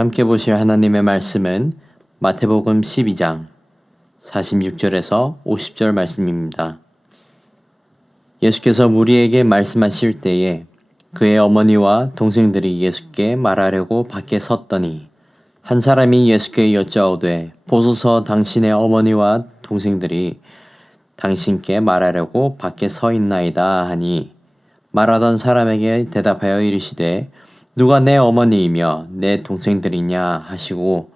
함께 보실 하나님의 말씀은 마태복음 12장 46절에서 50절 말씀입니다. 예수께서 무리에게 말씀하실 때에 그의 어머니와 동생들이 예수께 말하려고 밖에 섰더니 한 사람이 예수께 여짜오되 보소서 당신의 어머니와 동생들이 당신께 말하려고 밖에 서 있나이다 하니 말하던 사람에게 대답하여 이르시되 누가 내 어머니이며 내 동생들이냐 하시고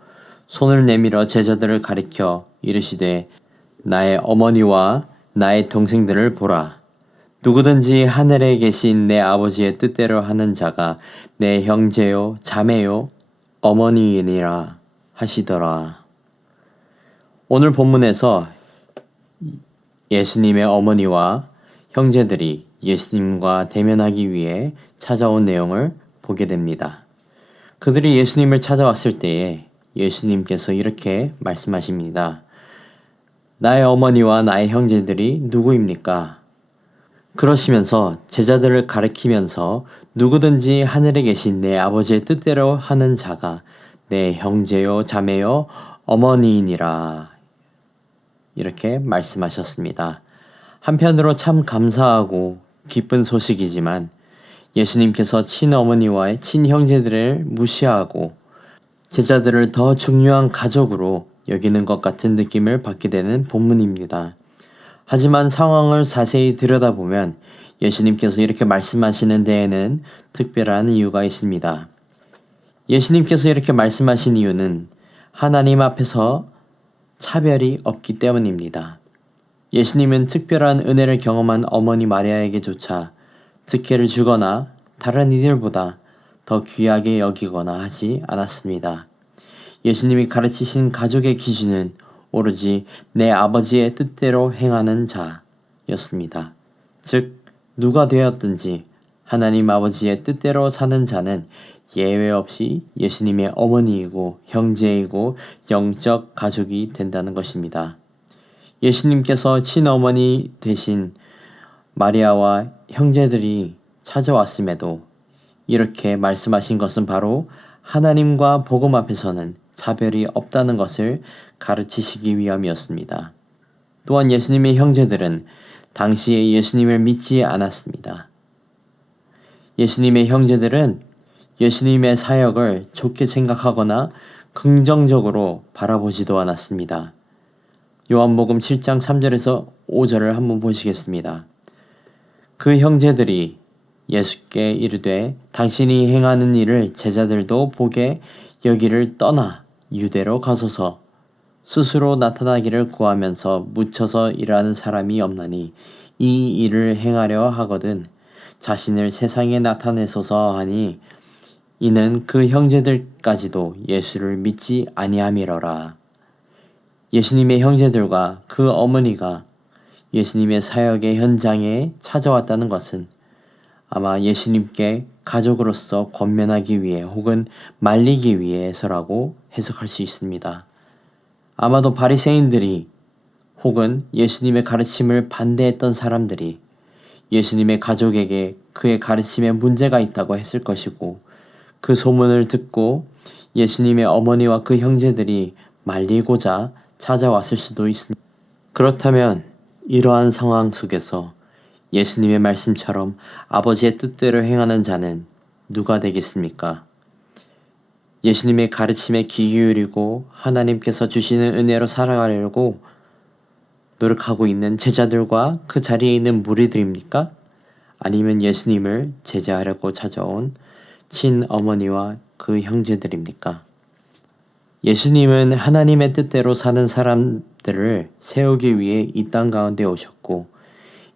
손을 내밀어 제자들을 가리켜 이르시되 나의 어머니와 나의 동생들을 보라. 누구든지 하늘에 계신 내 아버지의 뜻대로 하는 자가 내 형제요 자매요 어머니이니라 하시더라. 오늘 본문에서 예수님의 어머니와 형제들이 예수님과 대면하기 위해 찾아온 내용을 보게 됩니다. 그들이 예수님을 찾아왔을 때에 예수님께서 이렇게 말씀하십니다. 나의 어머니와 나의 형제들이 누구입니까? 그러시면서 제자들을 가리키면서 누구든지 하늘에 계신 내 아버지의 뜻대로 하는 자가 내 형제요 자매요 어머니이니라 이렇게 말씀하셨습니다. 한편으로 참 감사하고 기쁜 소식이지만 예수님께서 친어머니와 친형제들을 무시하고 제자들을 더 중요한 가족으로 여기는 것 같은 느낌을 받게 되는 본문입니다. 하지만 상황을 자세히 들여다보면 예수님께서 이렇게 말씀하시는 데에는 특별한 이유가 있습니다. 예수님께서 이렇게 말씀하신 이유는 하나님 앞에서 차별이 없기 때문입니다. 예수님은 특별한 은혜를 경험한 어머니 마리아에게조차 특혜를 주거나 다른 이들보다 더 귀하게 여기거나 하지 않았습니다. 예수님이 가르치신 가족의 기준은 오로지 내 아버지의 뜻대로 행하는 자였습니다. 즉 누가 되었든지 하나님 아버지의 뜻대로 사는 자는 예외 없이 예수님의 어머니이고 형제이고 영적 가족이 된다는 것입니다. 예수님께서 친어머니 되신 마리아와 형제들이 찾아왔음에도 이렇게 말씀하신 것은 바로 하나님과 복음 앞에서는 차별이 없다는 것을 가르치시기 위함이었습니다. 또한 예수님의 형제들은 당시에 예수님을 믿지 않았습니다. 예수님의 형제들은 예수님의 사역을 좋게 생각하거나 긍정적으로 바라보지도 않았습니다. 요한복음 7장 3절에서 5절을 한번 보시겠습니다. 그 형제들이 예수께 이르되 당신이 행하는 일을 제자들도 보게 여기를 떠나 유대로 가소서. 스스로 나타나기를 구하면서 묻혀서 일하는 사람이 없나니 이 일을 행하려 하거든 자신을 세상에 나타내소서 하니 이는 그 형제들까지도 예수를 믿지 아니함이러라. 예수님의 형제들과 그 어머니가 예수님의 사역의 현장에 찾아왔다는 것은 아마 예수님께 가족으로서 권면하기 위해 혹은 말리기 위해서라고 해석할 수 있습니다. 아마도 바리새인들이 혹은 예수님의 가르침을 반대했던 사람들이 예수님의 가족에게 그의 가르침에 문제가 있다고 했을 것이고 그 소문을 듣고 예수님의 어머니와 그 형제들이 말리고자 찾아왔을 수도 있습니다. 그렇다면 이러한 상황 속에서 예수님의 말씀처럼 아버지의 뜻대로 행하는 자는 누가 되겠습니까? 예수님의 가르침에 귀 기울이고 하나님께서 주시는 은혜로 살아가려고 노력하고 있는 제자들과 그 자리에 있는 무리들입니까? 아니면 예수님을 제자하려고 찾아온 친어머니와 그 형제들입니까? 예수님은 하나님의 뜻대로 사는 사람들을 세우기 위해 이 땅 가운데 오셨고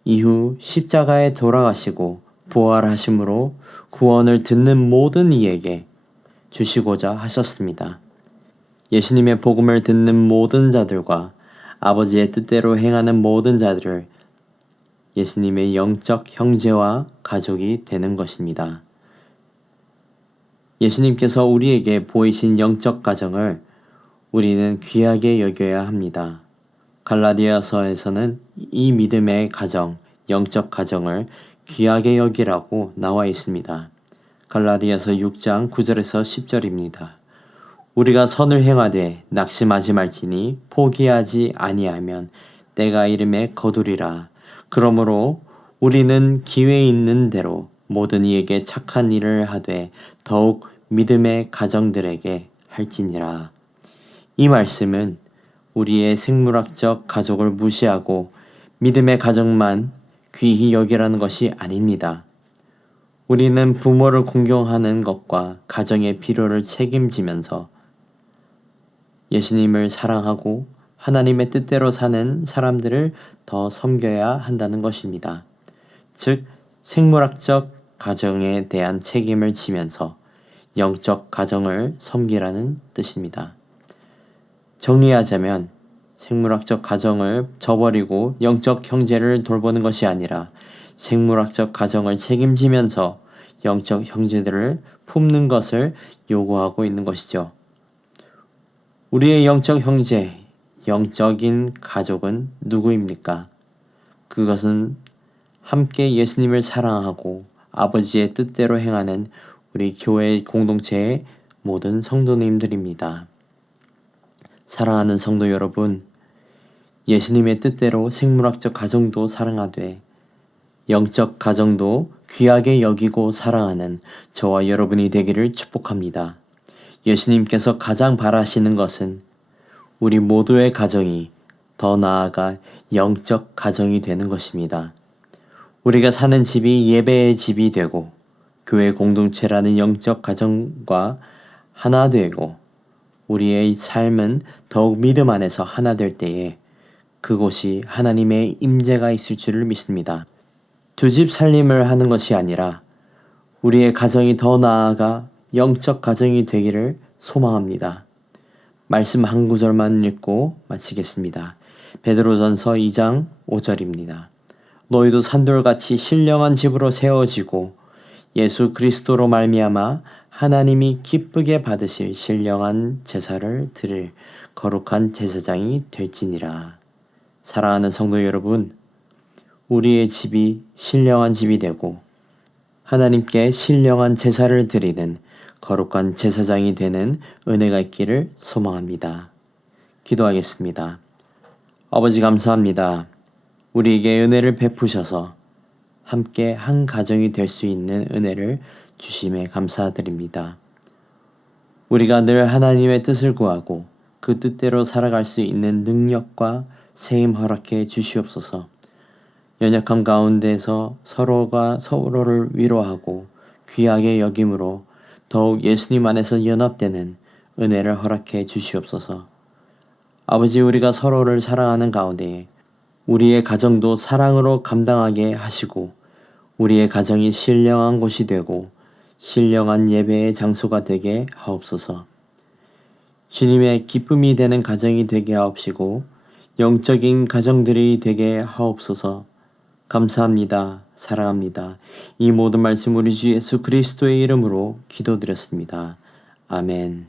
이후 십자가에 돌아가시고 부활하심으로 구원을 듣는 모든 이에게 주시고자 하셨습니다. 예수님의 복음을 듣는 모든 자들과 아버지의 뜻대로 행하는 모든 자들을 예수님의 영적 형제와 가족이 되는 것입니다. 예수님께서 우리에게 보이신 영적 가정을 우리는 귀하게 여겨야 합니다. 갈라디아서에서는 이 믿음의 가정, 영적 가정을 귀하게 여기라고 나와 있습니다. 갈라디아서 6장 9절에서 10절입니다. 우리가 선을 행하되 낙심하지 말지니 포기하지 아니하면 때가 이름에 거두리라. 그러므로 우리는 기회 있는 대로 모든 이에게 착한 일을 하되 더욱 믿음의 가정들에게 할지니라. 이 말씀은 우리의 생물학적 가족을 무시하고 믿음의 가정만 귀히 여기라는 것이 아닙니다. 우리는 부모를 공경하는 것과 가정의 필요를 책임지면서 예수님을 사랑하고 하나님의 뜻대로 사는 사람들을 더 섬겨야 한다는 것입니다. 즉, 생물학적 가정에 대한 책임을 지면서 영적 가정을 섬기라는 뜻입니다. 정리하자면 생물학적 가정을 저버리고 영적 형제를 돌보는 것이 아니라 생물학적 가정을 책임지면서 영적 형제들을 품는 것을 요구하고 있는 것이죠. 우리의 영적 형제, 영적인 가족은 누구입니까? 그것은 함께 예수님을 사랑하고 아버지의 뜻대로 행하는 우리 교회 공동체의 모든 성도님들입니다. 사랑하는 성도 여러분, 예수님의 뜻대로 생물학적 가정도 사랑하되 영적 가정도 귀하게 여기고 사랑하는 저와 여러분이 되기를 축복합니다. 예수님께서 가장 바라시는 것은 우리 모두의 가정이 더 나아가 영적 가정이 되는 것입니다. 우리가 사는 집이 예배의 집이 되고 교회 공동체라는 영적 가정과 하나 되고 우리의 삶은 더욱 믿음 안에서 하나 될 때에 그곳이 하나님의 임재가 있을 줄을 믿습니다. 두 집 살림을 하는 것이 아니라 우리의 가정이 더 나아가 영적 가정이 되기를 소망합니다. 말씀 한 구절만 읽고 마치겠습니다. 베드로전서 2장 5절입니다. 너희도 산돌같이 신령한 집으로 세워지고 예수 그리스도로 말미암아 하나님이 기쁘게 받으실 신령한 제사를 드릴 거룩한 제사장이 될지니라. 사랑하는 성도 여러분, 우리의 집이 신령한 집이 되고 하나님께 신령한 제사를 드리는 거룩한 제사장이 되는 은혜가 있기를 소망합니다. 기도하겠습니다. 아버지 감사합니다. 우리에게 은혜를 베푸셔서 함께 한 가정이 될 수 있는 은혜를 주심에 감사드립니다. 우리가 늘 하나님의 뜻을 구하고 그 뜻대로 살아갈 수 있는 능력과 세임 허락해 주시옵소서. 연약함 가운데서 서로가 서로를 위로하고 귀하게 여김으로 더욱 예수님 안에서 연합되는 은혜를 허락해 주시옵소서. 아버지, 우리가 서로를 사랑하는 가운데 우리의 가정도 사랑으로 감당하게 하시고 우리의 가정이 신령한 곳이 되고 신령한 예배의 장소가 되게 하옵소서. 주님의 기쁨이 되는 가정이 되게 하옵시고 영적인 가정들이 되게 하옵소서. 감사합니다. 사랑합니다. 이 모든 말씀 우리 주 예수 그리스도의 이름으로 기도드렸습니다. 아멘.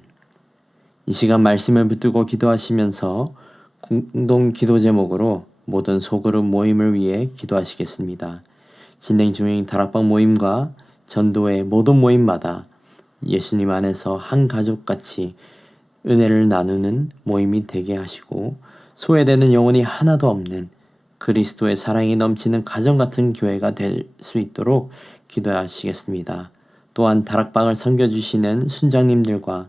이 시간 말씀을 붙들고 기도하시면서 공동 기도 제목으로 모든 소그룹 모임을 위해 기도하시겠습니다. 진행 중인 다락방 모임과 전도의 모든 모임마다 예수님 안에서 한 가족같이 은혜를 나누는 모임이 되게 하시고 소외되는 영혼이 하나도 없는 그리스도의 사랑이 넘치는 가정 같은 교회가 될 수 있도록 기도하시겠습니다. 또한 다락방을 섬겨주시는 순장님들과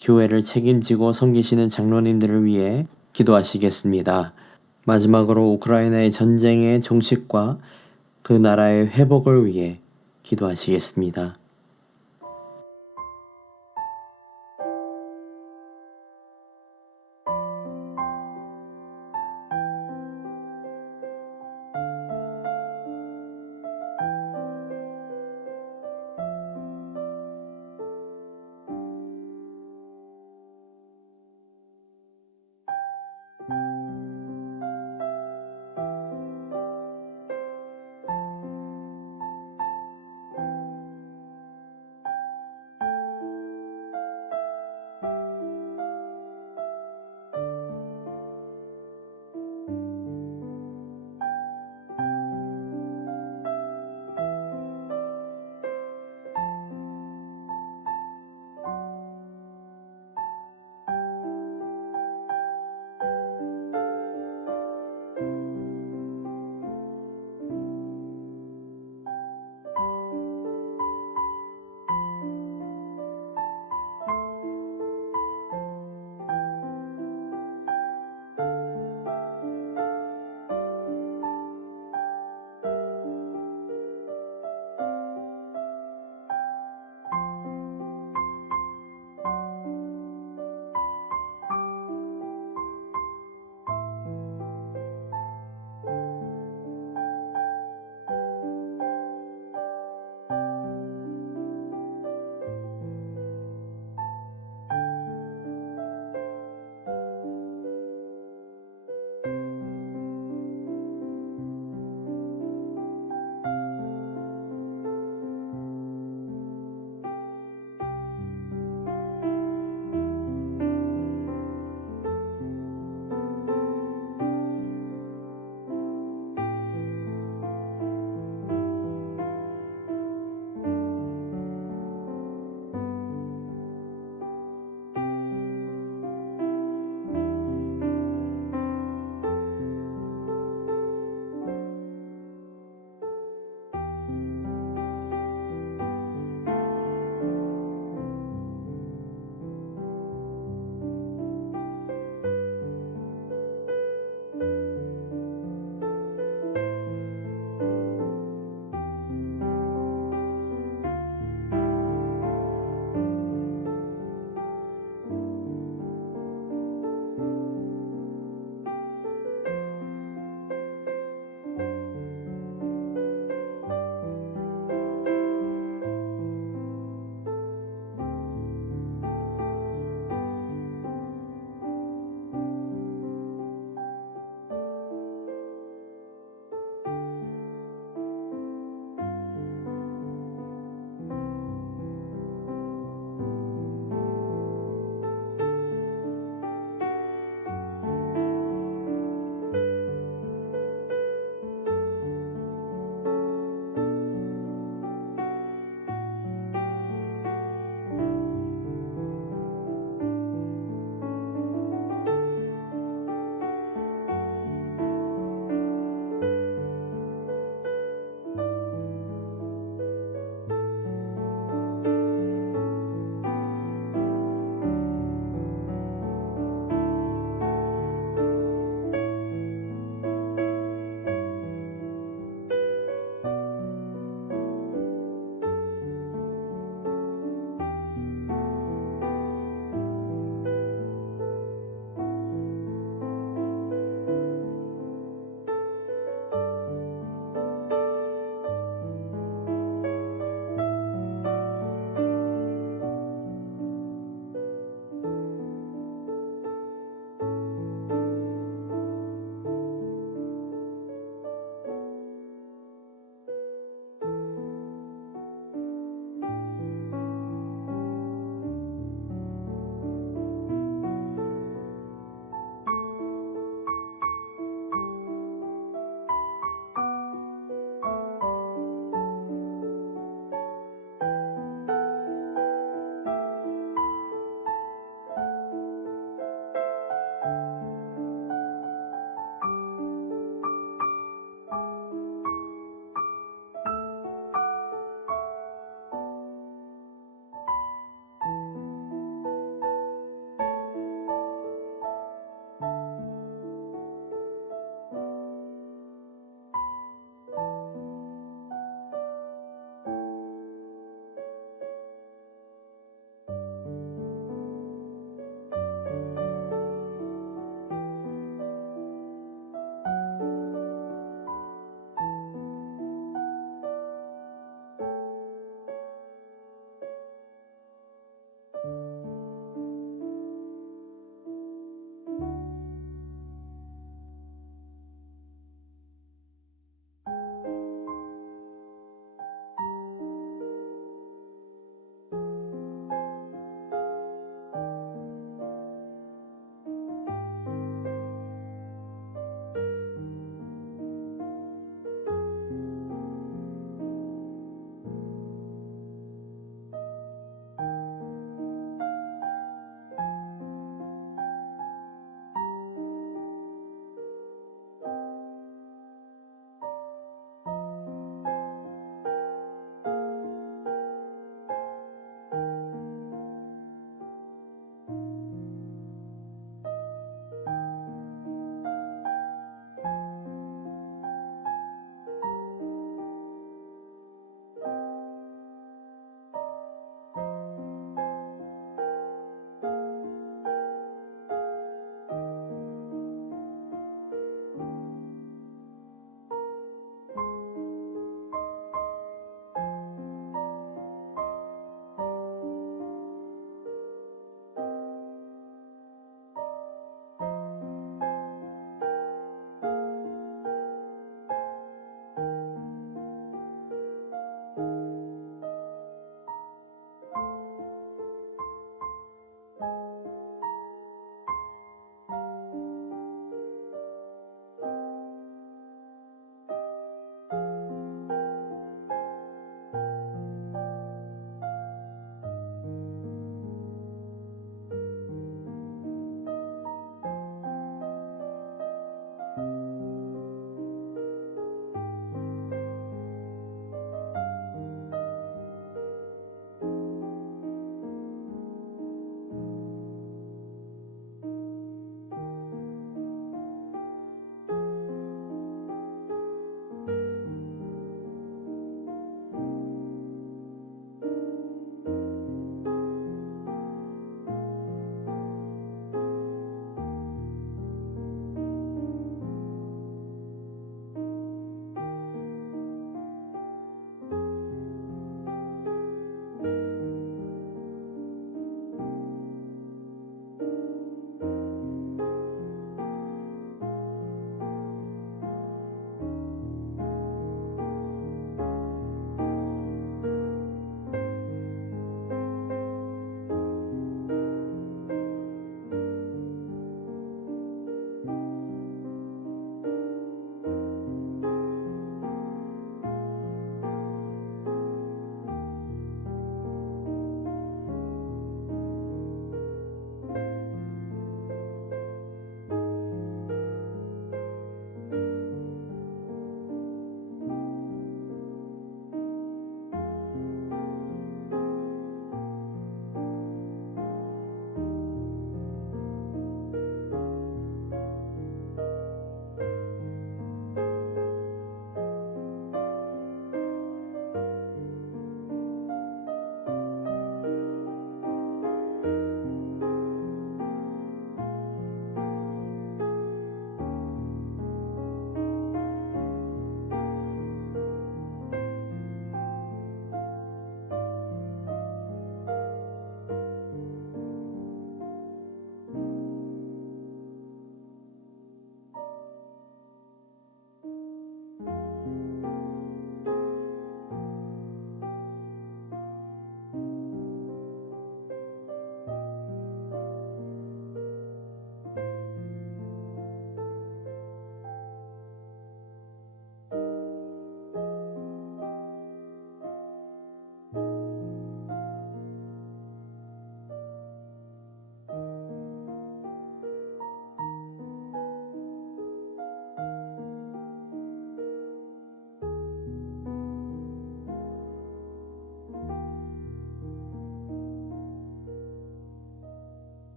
교회를 책임지고 섬기시는 장로님들을 위해 기도하시겠습니다. 마지막으로 우크라이나의 전쟁의 종식과 그 나라의 회복을 위해 기도하시겠습니다.